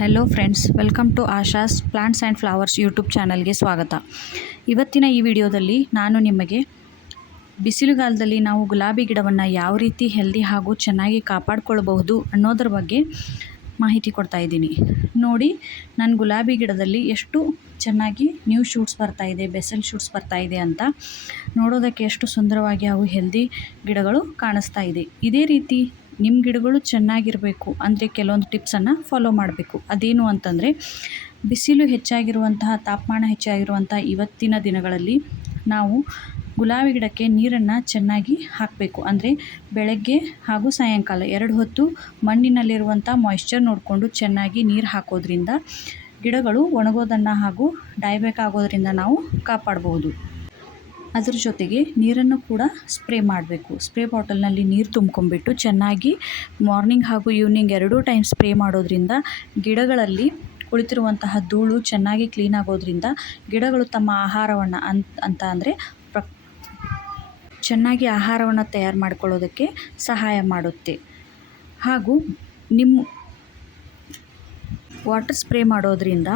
Hello friends welcome to Asha's plants and flowers YouTube ಚಾನಲ್ಗೆ ಸ್ವಾಗತ. ಇವತ್ತಿನ ಈ ವಿಡಿಯೋದಲ್ಲಿ ನಾನು ನಿಮಗೆ ಬಿಸಿಲುಗಾಲದಲ್ಲಿ ನಾವು ಗುಲಾಬಿ ಗಿಡವನ್ನು ಯಾವ ರೀತಿ ಹೆಲ್ದಿ ಹಾಗೂ ಚೆನ್ನಾಗಿ ಕಾಪಾಡಿಕೊಳ್ಳಬಹುದು ಅನ್ನೋದ್ರ ಬಗ್ಗೆ ಮಾಹಿತಿ ಕೊಡ್ತಾ ಇದ್ದೀನಿ. ನೋಡಿ ನನ್ನ ಗುಲಾಬಿ ಗಿಡದಲ್ಲಿ ಎಷ್ಟು ಚೆನ್ನಾಗಿ ನ್ಯೂ ಶೂಟ್ಸ್ ಬರ್ತಾ ಇದೆ, ಬೆಸಲ್ ಶೂಟ್ಸ್ ಬರ್ತಾ ಇದೆ ಅಂತ ನೋಡೋದಕ್ಕೆ ಎಷ್ಟು ಸುಂದರವಾಗಿ ಹಾಗೂ ಹೆಲ್ದಿ ಗಿಡಗಳು ಕಾಣಿಸ್ತಾ ಇದೆ. ಇದೇ ರೀತಿ ನಿಮ್ಮ ಗಿಡಗಳು ಚೆನ್ನಾಗಿರಬೇಕು ಅಂದರೆ ಕೆಲವೊಂದು ಟಿಪ್ಸನ್ನು ಫಾಲೋ ಮಾಡಬೇಕು. ಅದೇನು ಅಂತಂದರೆ, ಬಿಸಿಲು ಹೆಚ್ಚಾಗಿರುವಂತಹ, ತಾಪಮಾನ ಹೆಚ್ಚಾಗಿರುವಂಥ ಇವತ್ತಿನ ದಿನಗಳಲ್ಲಿ ನಾವು ಗುಲಾಬಿ ಗಿಡಕ್ಕೆ ನೀರನ್ನು ಚೆನ್ನಾಗಿ ಹಾಕಬೇಕು. ಅಂದರೆ ಬೆಳಗ್ಗೆ ಹಾಗೂ ಸಾಯಂಕಾಲ ಎರಡು ಹೊತ್ತು ಮಣ್ಣಿನಲ್ಲಿರುವಂಥ ಮಾಯಿಶ್ಚರ್ ನೋಡಿಕೊಂಡು ಚೆನ್ನಾಗಿ ನೀರು ಹಾಕೋದ್ರಿಂದ ಗಿಡಗಳು ಒಣಗೋದನ್ನು ಹಾಗೂ ಡೈಬೇಕಾಗೋದ್ರಿಂದ ನಾವು ಕಾಪಾಡ್ಬೋದು. ಅದ್ರ ಜೊತೆಗೆ ನೀರನ್ನು ಕೂಡ ಸ್ಪ್ರೇ ಮಾಡಬೇಕು. ಸ್ಪ್ರೇ ಬಾಟಲ್ನಲ್ಲಿ ನೀರು ತುಂಬ್ಕೊಂಬಿಟ್ಟು ಚೆನ್ನಾಗಿ ಮಾರ್ನಿಂಗ್ ಹಾಗೂ ಈವ್ನಿಂಗ್ ಎರಡೂ ಟೈಮ್ ಸ್ಪ್ರೇ ಮಾಡೋದ್ರಿಂದ ಗಿಡಗಳಲ್ಲಿ ಕುಳಿತಿರುವಂತಹ ಧೂಳು ಚೆನ್ನಾಗಿ ಕ್ಲೀನ್ ಆಗೋದ್ರಿಂದ ಗಿಡಗಳು ತಮ್ಮ ಆಹಾರವನ್ನು ಅನ್, ಅಂತ ಅಂದರೆ ಪ್ರ, ಚೆನ್ನಾಗಿ ಆಹಾರವನ್ನು ತಯಾರು ಮಾಡ್ಕೊಳ್ಳೋದಕ್ಕೆ ಸಹಾಯ ಮಾಡುತ್ತೆ. ಹಾಗೂ ನಿಮ್ಮ ವಾಟರ್ ಸ್ಪ್ರೇ ಮಾಡೋದ್ರಿಂದ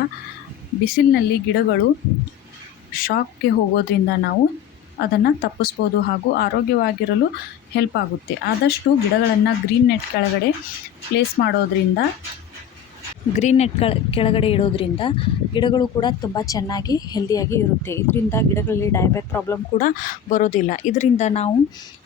ಬಿಸಿಲಿನಲ್ಲಿ ಗಿಡಗಳು ಶಾಕ್ಗೆ ಹೋಗೋದ್ರಿಂದ ನಾವು ಅದನ್ನು ತಪ್ಪಿಸ್ಬೋದು ಹಾಗೂ ಆರೋಗ್ಯವಾಗಿರಲು ಹೆಲ್ಪ್ ಆಗುತ್ತೆ. ಆದಷ್ಟು ಗಿಡಗಳನ್ನು ಗ್ರೀನ್ ನೆಟ್ ಕೆಳಗಡೆ ಪ್ಲೇಸ್ ಮಾಡೋದ್ರಿಂದ ಗ್ರೀನ್ ನೆಟ್ ಕೆಳಗಡೆ ಇಡೋದ್ರಿಂದ ಗಿಡಗಳು ಕೂಡ ತುಂಬ ಚೆನ್ನಾಗಿ ಹೆಲ್ದಿಯಾಗಿ ಇರುತ್ತೆ. ಇದರಿಂದ ಗಿಡಗಳಲ್ಲಿ ಡಯಾಬೆಟ್ ಪ್ರಾಬ್ಲಮ್ ಕೂಡ ಬರೋದಿಲ್ಲ. ಇದರಿಂದ ನಾವು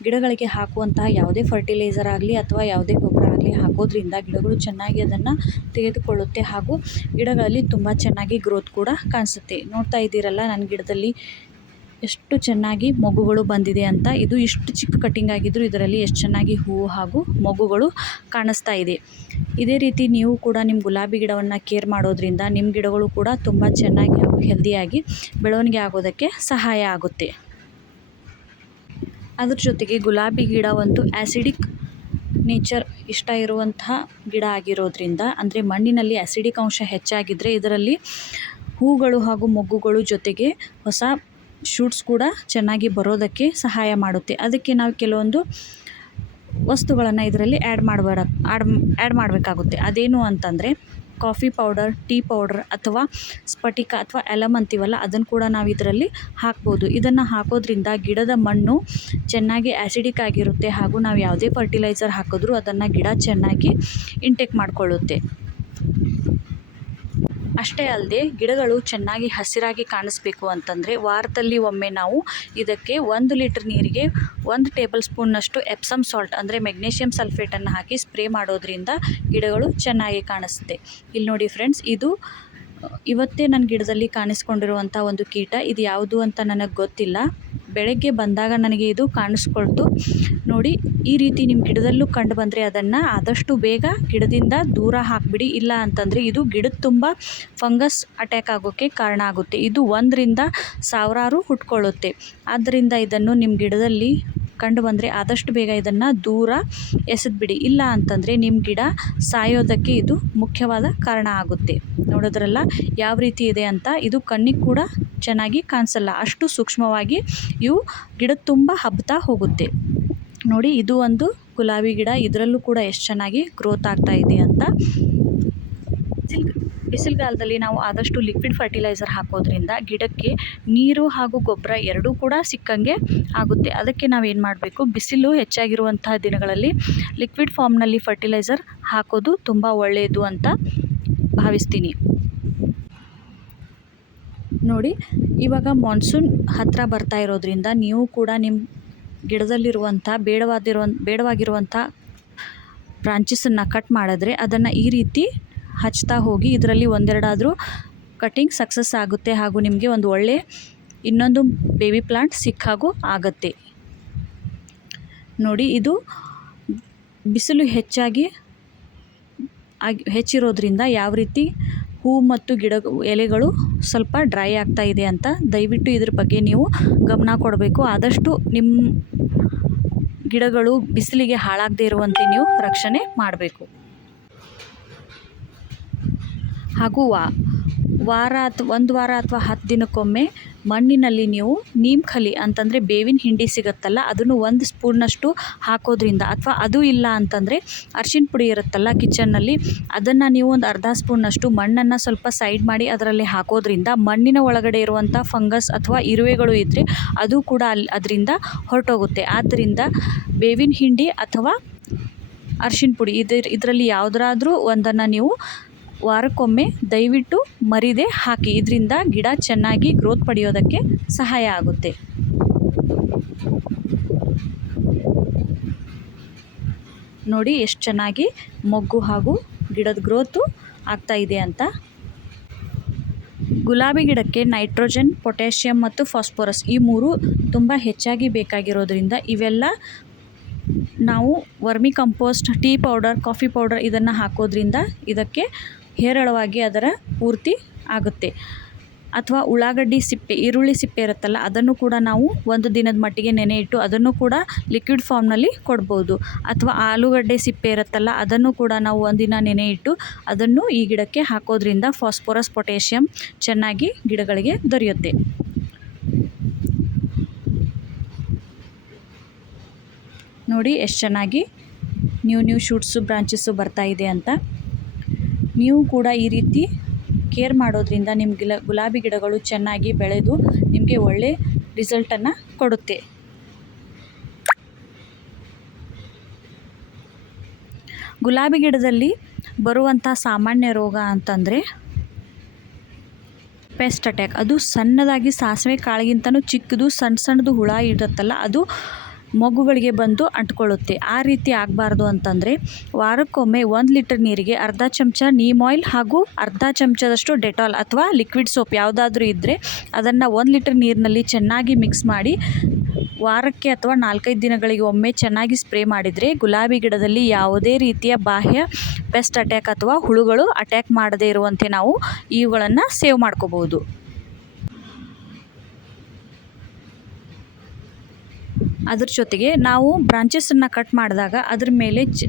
ಗಿಡಗಳಿಗೆ ಹಾಕುವಂತಹ ಯಾವುದೇ ಫರ್ಟಿಲೈಸರ್ ಆಗಲಿ ಅಥವಾ ಯಾವುದೇ ಗೊಬ್ಬರ ಆಗಲಿ ಹಾಕೋದ್ರಿಂದ ಗಿಡಗಳು ಚೆನ್ನಾಗಿ ಅದನ್ನು ತೆಗೆದುಕೊಳ್ಳುತ್ತೆ ಹಾಗೂ ಗಿಡಗಳಲ್ಲಿ ತುಂಬ ಚೆನ್ನಾಗಿ ಗ್ರೋತ್ ಕೂಡ ಕಾಣಿಸುತ್ತೆ. ನೋಡ್ತಾ ಇದ್ದೀರಲ್ಲ ನನ್ನ ಗಿಡದಲ್ಲಿ ಎಷ್ಟು ಚೆನ್ನಾಗಿ ಮೊಗ್ಗುಗಳು ಬಂದಿದೆ ಅಂತ ಇದು ಇಷ್ಟು ಚಿಕ್ಕ ಕಟ್ಟಿಂಗ್ ಆಗಿದ್ದರೂ ಇದರಲ್ಲಿ ಎಷ್ಟು ಚೆನ್ನಾಗಿ ಹೂವು ಹಾಗೂ ಮೊಗ್ಗುಗಳು ಕಾಣಿಸ್ತಾ ಇದೆ. ಇದೇ ರೀತಿ ನೀವು ಕೂಡ ನಿಮ್ಮ ಗುಲಾಬಿ ಗಿಡವನ್ನು ಕೇರ್ ಮಾಡೋದ್ರಿಂದ ನಿಮ್ಮ ಗಿಡಗಳು ಕೂಡ ತುಂಬ ಚೆನ್ನಾಗಿ ಹಾಗೂ ಹೆಲ್ದಿಯಾಗಿ ಬೆಳವಣಿಗೆ ಆಗೋದಕ್ಕೆ ಸಹಾಯ ಆಗುತ್ತೆ. ಅದ್ರ ಜೊತೆಗೆ ಗುಲಾಬಿ ಗಿಡ ಒಂದು ಆ್ಯಸಿಡಿಕ್ ನೇಚರ್ ಇಷ್ಟ ಇರುವಂತಹ ಗಿಡ ಆಗಿರೋದ್ರಿಂದ, ಅಂದರೆ ಮಣ್ಣಿನಲ್ಲಿ ಆ್ಯಸಿಡಿಕ್ ಅಂಶ ಹೆಚ್ಚಾಗಿದ್ದರೆ ಇದರಲ್ಲಿ ಹೂಗಳು ಹಾಗೂ ಮೊಗ್ಗುಗಳು ಜೊತೆಗೆ ಹೊಸ ಶೂಟ್ಸ್ ಕೂಡ ಚೆನ್ನಾಗಿ ಬರೋದಕ್ಕೆ ಸಹಾಯ ಮಾಡುತ್ತೆ. ಅದಕ್ಕೆ ನಾವು ಕೆಲವೊಂದು ವಸ್ತುಗಳನ್ನು ಇದರಲ್ಲಿ ಆ್ಯಡ್ ಮಾಡಬೇಡ ಆ್ಯಡ್ ಆ್ಯಡ್ ಮಾಡಬೇಕಾಗುತ್ತೆ. ಅದೇನು ಅಂತಂದರೆ ಕಾಫಿ ಪೌಡರ್ ಟೀ ಪೌಡರ್ ಅಥವಾ ಸ್ಫಟಿಕ ಅಥವಾ ಎಲಮ್ ಅಂತೀವಲ್ಲ ಅದನ್ನು ಕೂಡ ನಾವು ಇದರಲ್ಲಿ ಹಾಕ್ಬೋದು. ಇದನ್ನು ಹಾಕೋದ್ರಿಂದ ಗಿಡದ ಮಣ್ಣು ಚೆನ್ನಾಗಿ ಆ್ಯಸಿಡಿಕ್ ಆಗಿರುತ್ತೆ ಹಾಗೂ ನಾವು ಯಾವುದೇ ಫರ್ಟಿಲೈಸರ್ ಹಾಕಿದ್ರೂ ಅದನ್ನು ಗಿಡ ಚೆನ್ನಾಗಿ ಇಂಟೇಕ್ ಮಾಡಿಕೊಳ್ಳುತ್ತೆ. ಅಷ್ಟೇ ಅಲ್ಲದೆ ಗಿಡಗಳು ಚೆನ್ನಾಗಿ ಹಸಿರಾಗಿ ಕಾಣಿಸ್ಬೇಕು ಅಂತಂದರೆ ವಾರದಲ್ಲಿ ಒಮ್ಮೆ ನಾವು ಇದಕ್ಕೆ ಒಂದು ಲೀಟ್ರ್ ನೀರಿಗೆ ಒಂದು ಟೇಬಲ್ ಸ್ಪೂನ್ನಷ್ಟು ಎಪ್ಸಮ್ ಸಾಲ್ಟ್ ಅಂದರೆ ಮೆಗ್ನೀಷಿಯಮ್ ಸಲ್ಫೇಟನ್ನು ಹಾಕಿ ಸ್ಪ್ರೇ ಮಾಡೋದ್ರಿಂದ ಗಿಡಗಳು ಚೆನ್ನಾಗಿ ಕಾಣಿಸುತ್ತೆ. ಇಲ್ಲಿ ನೋಡಿ ಫ್ರೆಂಡ್ಸ್, ಇದು, ಇವತ್ತೇ ನನ್ನ ಗಿಡದಲ್ಲಿ ಕಾಣಿಸ್ಕೊಂಡಿರುವಂಥ ಒಂದು ಕೀಟ, ಇದು ಯಾವುದು ಅಂತ ನನಗೆ ಗೊತ್ತಿಲ್ಲ. ಬೆಳಗ್ಗೆ ಬಂದಾಗ ನನಗೆ ಇದು ಕಾಣಿಸ್ಕೊಳ್ತು. ನೋಡಿ, ಈ ರೀತಿ ನಿಮ್ಮ ಗಿಡದಲ್ಲೂ ಕಂಡು ಬಂದರೆ ಅದನ್ನು ಆದಷ್ಟು ಬೇಗ ಗಿಡದಿಂದ ದೂರ ಹಾಕಿಬಿಡಿ. ಇಲ್ಲ ಅಂತಂದರೆ ಇದು ಗಿಡದ ತುಂಬ ಫಂಗಸ್ ಅಟ್ಯಾಕ್ ಆಗೋಕ್ಕೆ ಕಾರಣ ಆಗುತ್ತೆ. ಇದು ಒಂದರಿಂದ ಸಾವಿರಾರು ಹುಟ್ಕೊಳ್ಳುತ್ತೆ. ಆದ್ದರಿಂದ ಇದನ್ನು ನಿಮ್ಮ ಗಿಡದಲ್ಲಿ ಕಂಡು ಬಂದರೆ ಆದಷ್ಟು ಬೇಗ ಇದನ್ನು ದೂರ ಎಸೆದ್ಬಿಡಿ. ಇಲ್ಲ ಅಂತಂದರೆ ನಿಮ್ಮ ಗಿಡ ಸಾಯೋದಕ್ಕೆ ಇದು ಮುಖ್ಯವಾದ ಕಾರಣ ಆಗುತ್ತೆ. ನೋಡೋದ್ರಲ್ಲ ಯಾವ ರೀತಿ ಇದೆ ಅಂತ ಇದು ಕಣ್ಣಿಗೆ ಕೂಡ ಚೆನ್ನಾಗಿ ಕಾಣಿಸಲ್ಲ. ಅಷ್ಟು ಸೂಕ್ಷ್ಮವಾಗಿ ಇವು ಗಿಡ ತುಂಬ ಹಬ್ತಾ ಹೋಗುತ್ತೆ. ನೋಡಿ, ಇದು ಒಂದು ಗುಲಾಬಿ ಗಿಡ. ಇದರಲ್ಲೂ ಕೂಡ ಎಷ್ಟು ಚೆನ್ನಾಗಿ ಗ್ರೋತ್ ಆಗ್ತಾ ಇದೆ ಅಂತ. ಬಿಸಿಲುಗಾಲದಲ್ಲಿ ನಾವು ಆದಷ್ಟು ಲಿಕ್ವಿಡ್ ಫರ್ಟಿಲೈಸರ್ ಹಾಕೋದ್ರಿಂದ ಗಿಡಕ್ಕೆ ನೀರು ಹಾಗೂ ಗೊಬ್ಬರ ಎರಡೂ ಕೂಡ ಸಿಕ್ಕಂಗೆ ಆಗುತ್ತೆ. ಅದಕ್ಕೆ ನಾವು ಏನು ಮಾಡಬೇಕು? ಬಿಸಿಲು ಹೆಚ್ಚಾಗಿರುವಂತಹ ದಿನಗಳಲ್ಲಿ ಲಿಕ್ವಿಡ್ ಫಾರ್ಮ್ನಲ್ಲಿ ಫರ್ಟಿಲೈಸರ್ ಹಾಕೋದು ತುಂಬ ಒಳ್ಳೆಯದು ಅಂತ ಭಾವಿಸ್ತೀನಿ. ನೋಡಿ, ಇವಾಗ ಮಾನ್ಸೂನ್ ಹತ್ತಿರ ಬರ್ತಾ ಇರೋದ್ರಿಂದ ನೀವು ಕೂಡ ನಿಮ್ಮ ಗಿಡದಲ್ಲಿರುವಂಥ ಬೇಡವಾದಿರುವ ಬೇಡವಾಗಿರುವಂಥ ಬ್ರಾಂಚಸನ್ನು ಕಟ್ ಮಾಡಿದ್ರೆ ಅದನ್ನು ಈ ರೀತಿ ಹಚ್ತಾ ಹೋಗಿ ಇದರಲ್ಲಿ ಒಂದೆರಡಾದರೂ ಕಟಿಂಗ್ ಸಕ್ಸಸ್ ಆಗುತ್ತೆ ಹಾಗೂ ನಿಮಗೆ ಒಂದು ಒಳ್ಳೆ ಇನ್ನೊಂದು ಬೇಬಿ ಪ್ಲಾಂಟ್ ಸಿಕ್ಕಾಗೂ ಆಗುತ್ತೆ. ನೋಡಿ, ಇದು ಬಿಸಿಲು ಹೆಚ್ಚಾಗಿ ಆಗಿ, ಹೆಚ್ಚಿರೋದ್ರಿಂದ ಯಾವ ರೀತಿ ಹೂ ಮತ್ತು ಗಿಡ, ಎಲೆಗಳು ಸ್ವಲ್ಪ ಡ್ರೈ ಆಗ್ತಾ ಇದೆ ಅಂತ ದಯವಿಟ್ಟು ಇದ್ರ ಬಗ್ಗೆ ನೀವು ಗಮನ ಕೊಡಬೇಕು. ಆದಷ್ಟು ನಿಮ್ಮ ಗಿಡಗಳು ಬಿಸಿಲಿಗೆ ಹಾಳಾಗದೇ ಇರುವಂತೆ ನೀವು ರಕ್ಷಣೆ ಮಾಡಬೇಕು. ಹಾಗೂ ವಾರ ಅಥವಾ ಒಂದು ವಾರ ಅಥವಾ ಹತ್ತು ದಿನಕ್ಕೊಮ್ಮೆ ಮಣ್ಣಿನಲ್ಲಿ ನೀವು ನೀಮ್ ಖಲಿ ಅಂತಂದರೆ ಬೇವಿನ ಹಿಂಡಿ ಸಿಗುತ್ತಲ್ಲ, ಅದನ್ನು ಒಂದು ಸ್ಪೂನ್ನಷ್ಟು ಹಾಕೋದ್ರಿಂದ ಅಥವಾ ಅದು ಇಲ್ಲ ಅಂತಂದರೆ ಅರ್ಶಿನ ಪುಡಿ ಇರುತ್ತಲ್ಲ ಕಿಚನ್ನಲ್ಲಿ, ಅದನ್ನು ನೀವು ಒಂದು ಅರ್ಧ ಸ್ಪೂನ್ನಷ್ಟು ಮಣ್ಣನ್ನು ಸ್ವಲ್ಪ ಸೈಡ್ ಮಾಡಿ ಅದರಲ್ಲಿ ಹಾಕೋದ್ರಿಂದ ಮಣ್ಣಿನ ಒಳಗಡೆ ಇರುವಂಥ ಫಂಗಸ್ ಅಥವಾ ಇರುವೆಗಳು ಇದ್ದರೆ ಅದು ಕೂಡ ಅಲ್ಲಿ ಅದರಿಂದ ಹೊರಟೋಗುತ್ತೆ. ಆದ್ದರಿಂದ ಬೇವಿನ ಹಿಂಡಿ ಅಥವಾ ಅರ್ಶಿನ ಪುಡಿ ಇದ್ರ, ಇದರಲ್ಲಿ ಯಾವುದಾದ್ರೂ ಒಂದನ್ನು ನೀವು ವಾರಕ್ಕೊಮ್ಮೆ ದಯವಿಟ್ಟು ಮರಿದೇ ಹಾಕಿ. ಇದರಿಂದ ಗಿಡ ಚೆನ್ನಾಗಿ ಗ್ರೋತ್ ಪಡೆಯೋದಕ್ಕೆ ಸಹಾಯ ಆಗುತ್ತೆ. ನೋಡಿ ಎಷ್ಟು ಚೆನ್ನಾಗಿ ಮೊಗ್ಗು ಹಾಗೂ ಗಿಡದ ಗ್ರೋತು ಆಗ್ತಾ ಇದೆ ಅಂತ. ಗುಲಾಬಿ ಗಿಡಕ್ಕೆ ನೈಟ್ರೋಜನ್, ಪೊಟ್ಯಾಷಿಯಂ ಮತ್ತು ಫಾಸ್ಫರಸ್ ಈ ಮೂರು ತುಂಬ ಹೆಚ್ಚಾಗಿ ಬೇಕಾಗಿರೋದ್ರಿಂದ ಇವೆಲ್ಲ ನಾವು vermicompost, tea powder, coffee powder ಇದನ್ನು ಹಾಕೋದ್ರಿಂದ ಇದಕ್ಕೆ ಹೇರಳವಾಗಿ ಅದರ ಪೂರ್ತಿ ಆಗುತ್ತೆ. ಅಥವಾ ಉಳ್ಳಾಗಡ್ಡಿ ಸಿಪ್ಪೆ, ಈರುಳ್ಳಿ ಸಿಪ್ಪೆ ಇರುತ್ತಲ್ಲ, ಅದನ್ನು ಕೂಡ ನಾವು ಒಂದು ದಿನದ ಮಟ್ಟಿಗೆ ನೆನೆ ಇಟ್ಟು ಅದನ್ನು ಕೂಡ ಲಿಕ್ವಿಡ್ ಫಾರ್ಮ್ನಲ್ಲಿ ಕೊಡ್ಬೋದು. ಅಥವಾ ಆಲೂಗಡ್ಡೆ ಸಿಪ್ಪೆ ಇರುತ್ತಲ್ಲ, ಅದನ್ನು ಕೂಡ ನಾವು ಒಂದಿನ ನೆನೆ ಇಟ್ಟು ಅದನ್ನು ಈ ಗಿಡಕ್ಕೆ ಹಾಕೋದ್ರಿಂದ ಫಾಸ್ಫರಸ್ ಪೊಟ್ಯಾಷಿಯಂ ಚೆನ್ನಾಗಿ ಗಿಡಗಳಿಗೆ ದೊರೆಯುತ್ತೆ. ನೋಡಿ, ಎಷ್ಟು ಚೆನ್ನಾಗಿ ನ್ಯೂ ನ್ಯೂ ಶೂಟ್ಸು ಬ್ರಾಂಚಸ್ಸು ಬರ್ತಾ ಇದೆ ಅಂತ. ನೀವು ಕೂಡ ಈ ರೀತಿ ಕೇರ್ ಮಾಡೋದ್ರಿಂದ ನಿಮ್ಮ ಗಿಲ ಗುಲಾಬಿ ಗಿಡಗಳು ಚೆನ್ನಾಗಿ ಬೆಳೆದು ನಿಮಗೆ ಒಳ್ಳೆ ರಿಸಲ್ಟನ್ನು ಕೊಡುತ್ತೆ. ಗುಲಾಬಿ ಗಿಡದಲ್ಲಿ ಬರುವಂಥ ಸಾಮಾನ್ಯ ರೋಗ ಅಂತಂದರೆ ಪೆಸ್ಟ್ ಅಟ್ಯಾಕ್. ಅದು ಸಣ್ಣದಾಗಿ ಸಾಸಿವೆ ಕಾಳಿಗಿಂತನೂ ಚಿಕ್ಕದು ಸಣ್ಣ ಸಣ್ಣದು ಹುಳ ಇರುತ್ತಲ್ಲ, ಅದು ಮೊಗ್ಗುಗಳಿಗೆ ಬಂದು ಅಂಟ್ಕೊಳ್ಳುತ್ತೆ. ಆ ರೀತಿ ಆಗಬಾರ್ದು ಅಂತಂದರೆ ವಾರಕ್ಕೊಮ್ಮೆ ಒಂದು ಲೀಟರ್ ನೀರಿಗೆ ಅರ್ಧ ಚಮಚ ನೀಮ್ ಆಯಿಲ್ ಹಾಗೂ ಅರ್ಧ ಚಮಚದಷ್ಟು ಡೆಟಾಲ್ ಅಥವಾ ಲಿಕ್ವಿಡ್ ಸೋಪ್ ಯಾವುದಾದ್ರೂ ಇದ್ದರೆ ಅದನ್ನು ಒಂದು ಲೀಟರ್ ನೀರಿನಲ್ಲಿ ಚೆನ್ನಾಗಿ ಮಿಕ್ಸ್ ಮಾಡಿ ವಾರಕ್ಕೆ ಅಥವಾ ನಾಲ್ಕೈದು ದಿನಗಳಿಗೆ ಒಮ್ಮೆ ಚೆನ್ನಾಗಿ ಸ್ಪ್ರೇ ಮಾಡಿದರೆ ಗುಲಾಬಿ ಗಿಡದಲ್ಲಿ ಯಾವುದೇ ರೀತಿಯ ಬಾಹ್ಯ ಪೆಸ್ಟ್ ಅಟ್ಯಾಕ್ ಅಥವಾ ಹುಳುಗಳು ಅಟ್ಯಾಕ್ ಮಾಡದೇ ಇರುವಂತೆ ನಾವು ಇವುಗಳನ್ನು ಸೇವ್ ಮಾಡ್ಕೋಬೋದು ಅದ್ರ ಜೊತೆಗೆ ನಾವು ಬ್ರಾಂಚಸನ್ನು ಕಟ್ ಮಾಡಿದಾಗ ಅದ್ರ ಮೇಲೆ ಚ್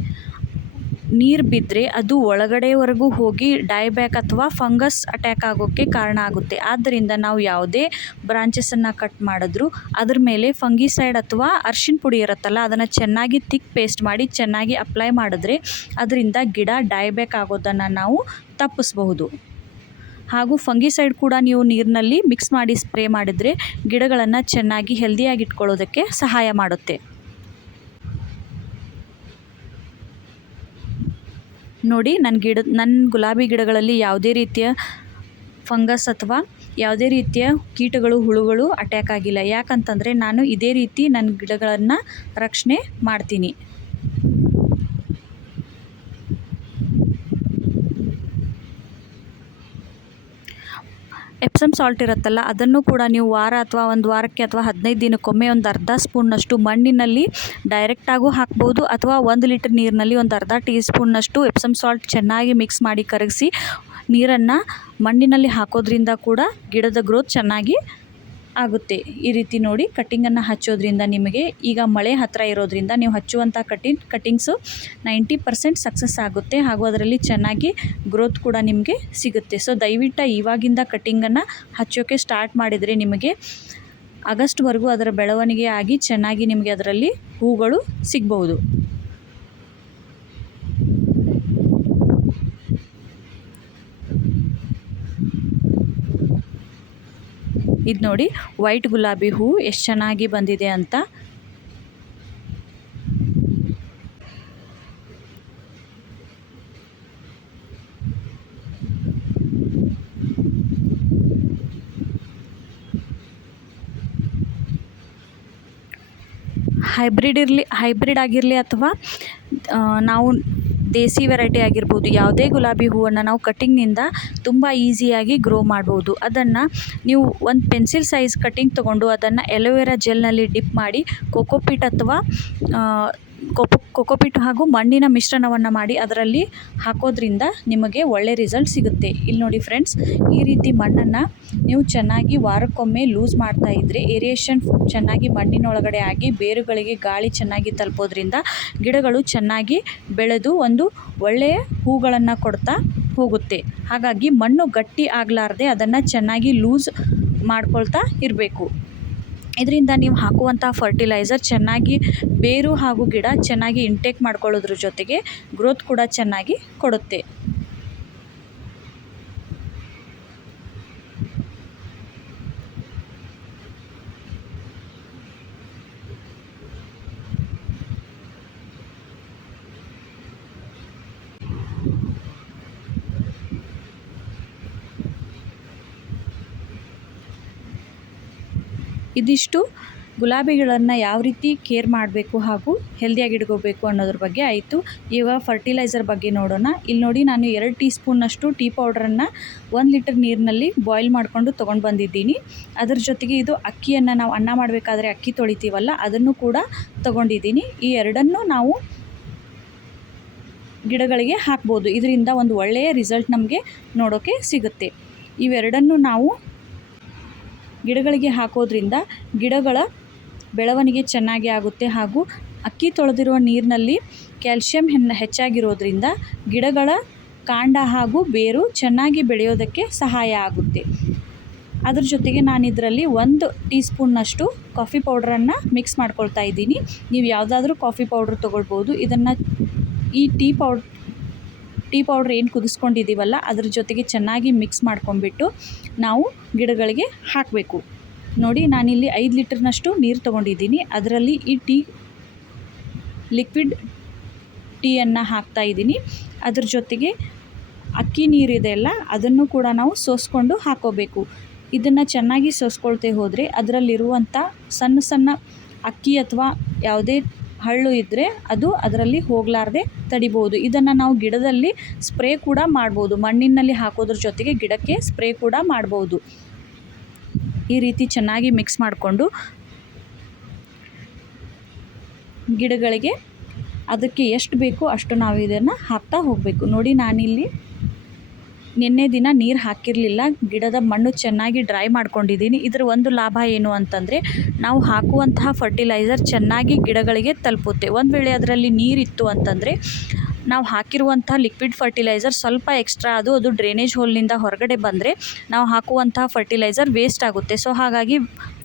ನೀರು ಬಿದ್ದರೆ ಅದು ಒಳಗಡೆವರೆಗೂ ಹೋಗಿ ಡೈಬ್ಯಾಕ್ ಅಥವಾ ಫಂಗಸ್ ಅಟ್ಯಾಕ್ ಆಗೋಕ್ಕೆ ಕಾರಣ ಆಗುತ್ತೆ. ಆದ್ದರಿಂದ ನಾವು ಯಾವುದೇ ಬ್ರಾಂಚಸನ್ನು ಕಟ್ ಮಾಡಿದ್ರೂ ಅದ್ರ ಮೇಲೆ ಫಂಗಿಸೈಡ್ ಅಥವಾ ಅರ್ಶಿನ ಪುಡಿ ಇರುತ್ತಲ್ಲ, ಅದನ್ನು ಚೆನ್ನಾಗಿ ತಿಕ್ ಪೇಸ್ಟ್ ಮಾಡಿ ಚೆನ್ನಾಗಿ ಅಪ್ಲೈ ಮಾಡಿದ್ರೆ ಅದರಿಂದ ಗಿಡ ಡೈಬ್ಯಾಕ್ ಆಗೋದನ್ನು ನಾವು ತಪ್ಪಿಸ್ಬಹುದು. ಹಾಗೂ ಫಂಗಿಸೈಡ್ ಕೂಡ ನೀವು ನೀರಿನಲ್ಲಿ ಮಿಕ್ಸ್ ಮಾಡಿ ಸ್ಪ್ರೇ ಮಾಡಿದರೆ ಗಿಡಗಳನ್ನು ಚೆನ್ನಾಗಿ ಹೆಲ್ದಿಯಾಗಿ ಇಟ್ಕೊಳ್ಳೋದಕ್ಕೆ ಸಹಾಯ ಮಾಡುತ್ತೆ. ನೋಡಿ ನನ್ನ ಗಿಡ ನನ್ನ ಗುಲಾಬಿ ಗಿಡಗಳಲ್ಲಿ ಯಾವುದೇ ರೀತಿಯ ಫಂಗಸ್ ಅಥವಾ ಯಾವುದೇ ರೀತಿಯ ಕೀಟಗಳು, ಹುಳುಗಳು ಅಟ್ಯಾಕ್ ಆಗಿಲ್ಲ. ಯಾಕಂತಂದರೆ ನಾನು ಇದೇ ರೀತಿ ನನ್ನ ಗಿಡಗಳನ್ನು ರಕ್ಷಣೆ ಮಾಡ್ತೀನಿ. ಎಪ್ಸಮ್ ಸಾಲ್ಟ್ ಇರುತ್ತಲ್ಲ, ಅದನ್ನು ಕೂಡ ನೀವು ವಾರ ಅಥವಾ ಒಂದು ವಾರಕ್ಕೆ ಅಥವಾ ಹದಿನೈದು ದಿನಕ್ಕೊಮ್ಮೆ ಒಂದು ಅರ್ಧ ಸ್ಪೂನ್ನಷ್ಟು ಮಣ್ಣಿನಲ್ಲಿ ಡೈರೆಕ್ಟಾಗೂ ಹಾಕ್ಬೋದು, ಅಥವಾ ಒಂದು ಲೀಟರ್ ನೀರಿನಲ್ಲಿ ಒಂದು ಅರ್ಧ ಟೀ ಸ್ಪೂನ್ನಷ್ಟು ಎಪ್ಸಮ್ ಸಾಲ್ಟ್ ಚೆನ್ನಾಗಿ ಮಿಕ್ಸ್ ಮಾಡಿ ಕರಗಿಸಿ ನೀರನ್ನು ಮಣ್ಣಿನಲ್ಲಿ ಹಾಕೋದ್ರಿಂದ ಕೂಡ ಗಿಡದ ಗ್ರೋತ್ ಚೆನ್ನಾಗಿ ಆಗುತ್ತೆ. ಈ ರೀತಿ ನೋಡಿ ಕಟ್ಟಿಂಗನ್ನು ಹಚ್ಚೋದ್ರಿಂದ ನಿಮಗೆ ಈಗ ಮಳೆ ಹತ್ತಿರ ಇರೋದ್ರಿಂದ ನೀವು ಹಚ್ಚುವಂಥ cutting cuttings ninety percent success ಆಗುತ್ತೆ. ಹಾಗೂ ಅದರಲ್ಲಿ ಚೆನ್ನಾಗಿ ಗ್ರೋತ್ ಕೂಡ ನಿಮಗೆ ಸಿಗುತ್ತೆ. ಸೊ ದಯವಿಟ್ಟು ಇವಾಗಿಂದ ಕಟ್ಟಿಂಗನ್ನು ಹಚ್ಚೋಕ್ಕೆ ಸ್ಟಾರ್ಟ್ ಮಾಡಿದರೆ ನಿಮಗೆ ಆಗಸ್ಟ್ವರೆಗೂ ಅದರ ಬೆಳವಣಿಗೆ ಆಗಿ ಚೆನ್ನಾಗಿ ನಿಮಗೆ ಅದರಲ್ಲಿ ಹೂಗಳು ಸಿಗ್ಬೋದು ಇದು ನೋಡಿ ವೈಟ್ ಗುಲಾಬಿ ಹೂ ಎಷ್ಟು ಚೆನ್ನಾಗಿ ಬಂದಿದೆ ಅಂತ. ಹೈಬ್ರಿಡ್ ಇರಲಿ ಹೈಬ್ರಿಡ್ ಆಗಿರಲಿ ಅಥವಾ ನಾವು ದೇಸಿ ವೆರೈಟಿ ಆಗಿರ್ಬೋದು, ಯಾವುದೇ ಗುಲಾಬಿ ಹೂವನ್ನು ನಾವು ಕಟ್ಟಿಂಗ್ನಿಂದ ತುಂಬ ಈಸಿಯಾಗಿ ಗ್ರೋ ಮಾಡ್ಬೋದು. ಅದನ್ನು ನೀವು ಒಂದು ಪೆನ್ಸಿಲ್ ಸೈಜ್ ಕಟ್ಟಿಂಗ್ ತೊಗೊಂಡು ಅದನ್ನು ಎಲೋವೆರಾ ಜೆಲ್ನಲ್ಲಿ ಡಿಪ್ ಮಾಡಿ ಕೋಕೋಪೀಟ್ ಅಥವಾ ಕೊಪೊ ಕೊಕೊಪಿಟ್ ಹಾಗೂ ಮಣ್ಣಿನ ಮಿಶ್ರಣವನ್ನು ಮಾಡಿ ಅದರಲ್ಲಿ ಹಾಕೋದ್ರಿಂದ ನಿಮಗೆ ಒಳ್ಳೆ ರಿಸಲ್ಟ್ ಸಿಗುತ್ತೆ. ಇಲ್ಲಿ ನೋಡಿ ಫ್ರೆಂಡ್ಸ್ ಈ ರೀತಿ ಮಣ್ಣನ್ನು ನೀವು ಚೆನ್ನಾಗಿ ವಾರಕ್ಕೊಮ್ಮೆ ಲೂಸ್ ಮಾಡ್ತಾ ಇದ್ದರೆ ಏರಿಯೇಷನ್ ಚೆನ್ನಾಗಿ ಮಣ್ಣಿನೊಳಗಡೆ ಆಗಿ ಬೇರುಗಳಿಗೆ ಗಾಳಿ ಚೆನ್ನಾಗಿ ತಲುಪೋದ್ರಿಂದ ಗಿಡಗಳು ಚೆನ್ನಾಗಿ ಬೆಳೆದು ಒಂದು ಒಳ್ಳೆಯ ಹೂಗಳನ್ನು ಕೊಡ್ತಾ ಹೋಗುತ್ತೆ. ಹಾಗಾಗಿ ಮಣ್ಣು ಗಟ್ಟಿ ಆಗಲಾರ್ದೆ ಅದನ್ನು ಚೆನ್ನಾಗಿ ಲೂಸ್ ಮಾಡ್ಕೊಳ್ತಾ ಇರಬೇಕು. ಇದರಿಂದ ನೀವು ಹಾಕುವಂಥ ಫರ್ಟಿಲೈಸರ್ ಚೆನ್ನಾಗಿ ಬೇರು ಹಾಗೂ ಗಿಡ ಚೆನ್ನಾಗಿ ಇಂಟೇಕ್ ಮಾಡ್ಕೊಳ್ಳೋದ್ರ ಜೊತೆಗೆ ಗ್ರೋತ್ ಕೂಡ ಚೆನ್ನಾಗಿ ಕೊಡುತ್ತೆ. ಇದಿಷ್ಟು ಗುಲಾಬಿಗಳನ್ನು ಯಾವ ರೀತಿ ಕೇರ್ ಮಾಡಬೇಕು ಹಾಗೂ ಹೆಲ್ದಿಯಾಗಿ ಇಟ್ಕೋಬೇಕು ಅನ್ನೋದ್ರ ಬಗ್ಗೆ ಆಯಿತು. ಇವಾಗ ಫರ್ಟಿಲೈಸರ್ ಬಗ್ಗೆ ನೋಡೋಣ. ಇಲ್ಲಿ ನೋಡಿ ನಾನು ಎರಡು ಟೀ ಸ್ಪೂನಷ್ಟು ಟೀ ಪೌಡ್ರನ್ನು ಒಂದು ಲೀಟರ್ ನೀರಿನಲ್ಲಿ ಬಾಯ್ಲ್ ಮಾಡಿಕೊಂಡು ತೊಗೊಂಡು ಬಂದಿದ್ದೀನಿ. ಅದ್ರ ಜೊತೆಗೆ ಇದು ಅಕ್ಕಿಯನ್ನು ನಾವು ಅನ್ನ ಮಾಡಬೇಕಾದ್ರೆ ಅಕ್ಕಿ ತೊಳಿತೀವಲ್ಲ, ಅದನ್ನು ಕೂಡ ತೊಗೊಂಡಿದ್ದೀನಿ. ಈ ಎರಡನ್ನೂ ನಾವು ಗಿಡಗಳಿಗೆ ಹಾಕ್ಬೋದು. ಇದರಿಂದ ಒಂದು ಒಳ್ಳೆಯ ರಿಸಲ್ಟ್ ನಮಗೆ ನೋಡೋಕ್ಕೆ ಸಿಗುತ್ತೆ. ಇವೆರಡನ್ನು ನಾವು ಗಿಡಗಳಿಗೆ ಹಾಕೋದ್ರಿಂದ ಗಿಡಗಳ ಬೆಳವಣಿಗೆ ಚೆನ್ನಾಗಿ ಆಗುತ್ತೆ ಹಾಗೂ ಅಕ್ಕಿ ತೊಳೆದಿರುವ ನೀರಿನಲ್ಲಿ ಕ್ಯಾಲ್ಶಿಯಂ ಹೆಚ್ಚಾಗಿರೋದ್ರಿಂದ ಗಿಡಗಳ ಕಾಂಡ ಹಾಗೂ ಬೇರು ಚೆನ್ನಾಗಿ ಬೆಳೆಯೋದಕ್ಕೆ ಸಹಾಯ ಆಗುತ್ತೆ. ಅದ್ರ ಜೊತೆಗೆ ನಾನು ಇದರಲ್ಲಿ ಒಂದು ಟೀ ಸ್ಪೂನ್ನಷ್ಟು ಕಾಫಿ ಪೌಡ್ರನ್ನು ಮಿಕ್ಸ್ ಮಾಡ್ಕೊಳ್ತಾ ಇದ್ದೀನಿ. ನೀವು ಯಾವುದಾದ್ರೂ ಕಾಫಿ ಪೌಡ್ರ್ ತೊಗೊಳ್ಬೋದು. ಇದನ್ನು ಈ ಟೀ ಪೌಡ್ ಟೀ ಪೌಡ್ರ್ ಏನು ಕುದಿಸ್ಕೊಂಡಿದ್ದೀವಲ್ಲ, ಅದ್ರ ಜೊತೆಗೆ ಚೆನ್ನಾಗಿ ಮಿಕ್ಸ್ ಮಾಡ್ಕೊಂಬಿಟ್ಟು ನಾವು ಗಿಡಗಳಿಗೆ ಹಾಕಬೇಕು. ನೋಡಿ, ನಾನಿಲ್ಲಿ ಐದು ಲೀಟರ್ನಷ್ಟು ನೀರು ತೊಗೊಂಡಿದ್ದೀನಿ. ಅದರಲ್ಲಿ ಈ ಟೀ, ಲಿಕ್ವಿಡ್ ಟೀಯನ್ನು ಹಾಕ್ತಾ ಇದ್ದೀನಿ. ಅದ್ರ ಜೊತೆಗೆ ಅಕ್ಕಿ ನೀರಿದೆಯಲ್ಲ ಅದನ್ನು ಕೂಡ ನಾವು ಸೋಸ್ಕೊಂಡು ಹಾಕೋಬೇಕು. ಇದನ್ನು ಚೆನ್ನಾಗಿ ಸೋಸ್ಕೊಳ್ತೇ ಹೋದರೆ ಅದರಲ್ಲಿರುವಂಥ ಸಣ್ಣ ಸಣ್ಣ ಅಕ್ಕಿ ಅಥವಾ ಯಾವುದೇ ಹಳ್ಳು ಇದ್ದರೆ ಅದು ಅದರಲ್ಲಿ ಹೋಗಲಾರ್ದೆ ತಡಿಬೋದು. ಇದನ್ನು ನಾವು ಗಿಡದಲ್ಲಿ ಸ್ಪ್ರೇ ಕೂಡ ಮಾಡ್ಬೋದು. ಮಣ್ಣಿನಲ್ಲಿ ಹಾಕೋದ್ರ ಜೊತೆಗೆ ಗಿಡಕ್ಕೆ ಸ್ಪ್ರೇ ಕೂಡ ಮಾಡ್ಬೋದು. ಈ ರೀತಿ ಚೆನ್ನಾಗಿ ಮಿಕ್ಸ್ ಮಾಡಿಕೊಂಡು ಗಿಡಗಳಿಗೆ ಅದಕ್ಕೆ ಎಷ್ಟು ಬೇಕೋ ಅಷ್ಟು ನಾವು ಇದನ್ನು ಹಾಕ್ತಾ ಹೋಗಬೇಕು. ನೋಡಿ ನಾನಿಲ್ಲಿ ನಿನ್ನೆ ದಿನ ನೀರು ಹಾಕಿರಲಿಲ್ಲ. ಗಿಡದ ಮಣ್ಣು ಚೆನ್ನಾಗಿ ಡ್ರೈ ಮಾಡ್ಕೊಂಡಿದ್ದೀನಿ. ಇದರ ಒಂದು ಲಾಭ ಏನು ಅಂತಂದರೆ, ನಾವು ಹಾಕುವಂತಹ ಫರ್ಟಿಲೈಸರ್ ಚೆನ್ನಾಗಿ ಗಿಡಗಳಿಗೆ ತಲುಪುತ್ತೆ. ಒಂದು ವೇಳೆ ಅದರಲ್ಲಿ ನೀರಿತ್ತು ಅಂತಂದರೆ, ನಾವು ಹಾಕಿರುವಂಥ ಲಿಕ್ವಿಡ್ ಫರ್ಟಿಲೈಸರ್ ಸ್ವಲ್ಪ ಎಕ್ಸ್ಟ್ರಾ ಅದು ಅದು ಡ್ರೈನೇಜ್ ಹೋಲ್ನಿಂದ ಹೊರಗಡೆ ಬಂದರೆ, ನಾವು ಹಾಕುವಂತಹ ಫರ್ಟಿಲೈಸರ್ ವೇಸ್ಟ್ ಆಗುತ್ತೆ. ಸೊ, ಹಾಗಾಗಿ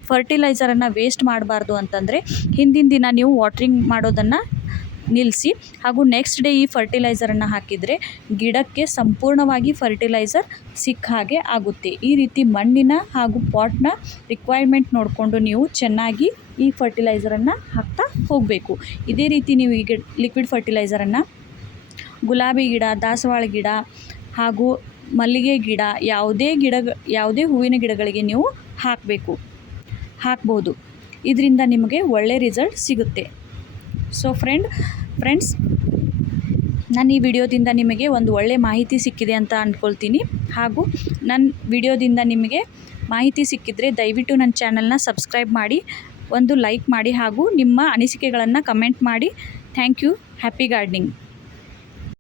ಫರ್ಟಿಲೈಸರನ್ನು ವೇಸ್ಟ್ ಮಾಡಬಾರ್ದು ಅಂತಂದರೆ, ಹಿಂದಿನ ದಿನ ನೀವು ವಾಟ್ರಿಂಗ್ ಮಾಡೋದನ್ನು ನಿಲ್ಲಿಸಿ ಹಾಗೂ ನೆಕ್ಸ್ಟ್ ಡೇ ಈ ಫರ್ಟಿಲೈಸರನ್ನು ಹಾಕಿದರೆ ಗಿಡಕ್ಕೆ ಸಂಪೂರ್ಣವಾಗಿ ಫರ್ಟಿಲೈಸರ್ ಸಿಕ್ಕ ಹಾಗೆ ಆಗುತ್ತೆ. ಈ ರೀತಿ ಮಣ್ಣಿನ ಹಾಗೂ ಪಾಟ್ನ ರಿಕ್ವೈರ್ಮೆಂಟ್ ನೋಡಿಕೊಂಡು ನೀವು ಚೆನ್ನಾಗಿ ಈ ಫರ್ಟಿಲೈಸರನ್ನು ಹಾಕ್ತಾ ಹೋಗಬೇಕು. ಇದೇ ರೀತಿ ನೀವು ಈಗ ಲಿಕ್ವಿಡ್ ಫರ್ಟಿಲೈಸರನ್ನು ಗುಲಾಬಿ ಗಿಡ, ದಾಸವಾಳ ಗಿಡ ಹಾಗೂ ಮಲ್ಲಿಗೆ ಗಿಡ ಯಾವುದೇ ಗಿಡ, ಯಾವುದೇ ಹೂವಿನ ಗಿಡಗಳಿಗೆ ನೀವು ಹಾಕಬೇಕು. ಹಾಕ್ಬೋದು. ಇದರಿಂದ ನಿಮಗೆ ಒಳ್ಳೆ ರಿಸಲ್ಟ್ ಸಿಗುತ್ತೆ. ಸೊ ಫ್ರೆಂಡ್ ಫ್ರೆಂಡ್ಸ್ ನಾನು ಈ ವಿಡಿಯೋದಿಂದ ನಿಮಗೆ ಒಂದು ಒಳ್ಳೆಯ ಮಾಹಿತಿ ಸಿಕ್ಕಿದೆ ಅಂತ ಅಂದ್ಕೊಳ್ತೀನಿ. ಹಾಗೂ ನನ್ನ ವಿಡಿಯೋದಿಂದ ನಿಮಗೆ ಮಾಹಿತಿ ಸಿಕ್ಕಿದರೆ ದಯವಿಟ್ಟು ನನ್ನ ಚಾನಲ್ನ ಸಬ್ಸ್ಕ್ರೈಬ್ ಮಾಡಿ, ಒಂದು ಲೈಕ್ ಮಾಡಿ ಹಾಗೂ ನಿಮ್ಮ ಅನಿಸಿಕೆಗಳನ್ನು ಕಮೆಂಟ್ ಮಾಡಿ. Thank you. Happy gardening